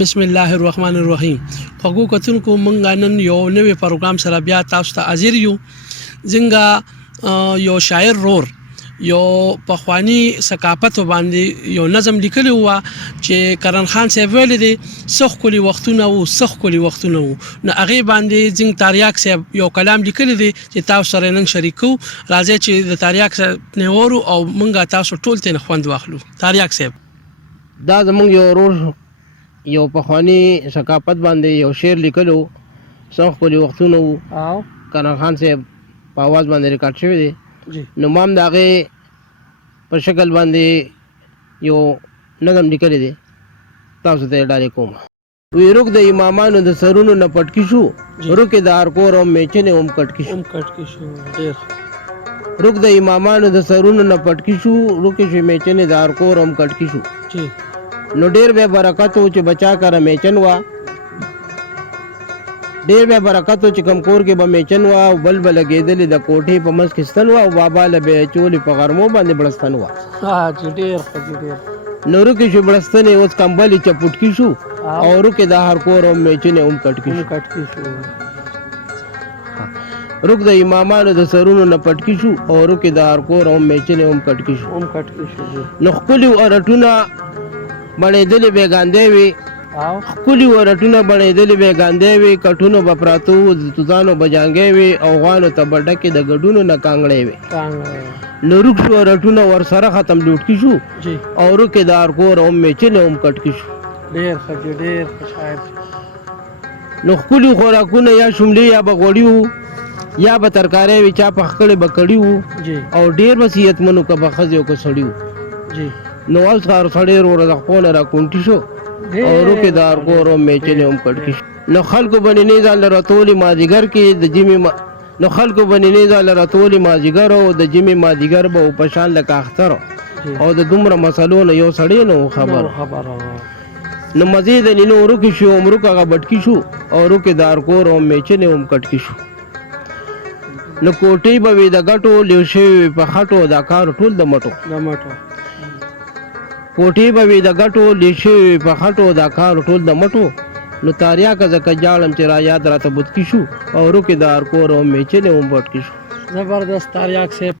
بسم الله الرحمن الرحیم. خوږو کتونکو مونږ نن یو نوې پروګرام سره بیا تاسو ته حاضر یو. څنګه یو شاعر رور یو پخوانی ثقافت باندې یو نظم لیکلی و چې کرن خان صاحب ویل دي سخ کولی وختونه وو نو هغه باندې څنګه تاریاک صاحب یو کلام لیکلی دي چې تاسو سره نن شریکو. راځي چې د تاریاک نه ورو او مونږه تاسو ټول ته خوند واخلو. تاریاک صاحب دا زمونږ یو رور یو پخوانی ثقافت باندې یو شعر لیکلو سخ کولی وختونه وو کرن خان صاحب په आवाज باندې ریکارډ شوی دی. نو مام د هغې په شکل باندې یو نظم لیکلی دی تاسو ته یې ډالې کوم. وی رک د امامانو د سرونو نه پټکي شو رکې د هرکور او میچنې هم کټکي شو. رک د امامانو د سرونو نه پټکي شو رکې شو میچنې د هرکور هم کټکي شو. نو ډیر به برکت و چې بچا کره میچن وا ډیر به برکت و چې کم کور کې به میچن وا او بل به لګېدلې د کوټې په منځ کې ستن وا او بابا له به چولې په غرمو باندې بړستن وا. نو رکې شو بړستنې اوس کمبلې چپټکي شو او رکې د هر کور هم میچنې هم کټکي شو. رک د امامانو د سرونو نه پټکي شو او رکې د هر کور هم میچنې هم کټکي شو. نو ښکلي ورټونه بړېدلې بېګاندې وي ښکلي ورټونه بړېدلې بېګاندې وي کټونو به پراته وو د توتانو به جانګې وي او غوانو ته به ډکې د ګډونو نه کانګړې وي. نو رک شو ورټونه ورسره ختم ډوټکي شو او رکې د هرکور هم میچنې هم کټکي شو. نو ښکلي خوراکونه یا شملې یا به غوړي وو یا به ترکاری وي چا پخ کړې به کړي وو او ډېر به صحتمنو که به ښځې او که سړي وو. نو اوس هر سړی وروره د خپونه را کونټي شو او رکې د هرکور هم میچنې هم کټکي شو. نو خلکو به نینې ځان له راتولې مازدیګر کې د جمې نو خلکو به نینې ځان له راتولې مازدیګر او د جمې مازدیګر به په شان لکه اختر او د دومره مسلو نه یو سړی نه و خبر. نو مزې د نینو ورکې شو عمرک هغه بټکي شو او رکې د هرکور هم میچنې هم کټکي شو. نو کوټې به وي د ګټو لیو شوي په خټو دا کار ټول د مټو کوټې به وي د ګټو لیو شوي په خټو دا کار ټول د مټو. نو تاریاکه زکه جاړم چې را یاد راته بوتکي شو او رکې د هرکور هم میچنې هم بټکي شو. زبردست تاریاک صاحب.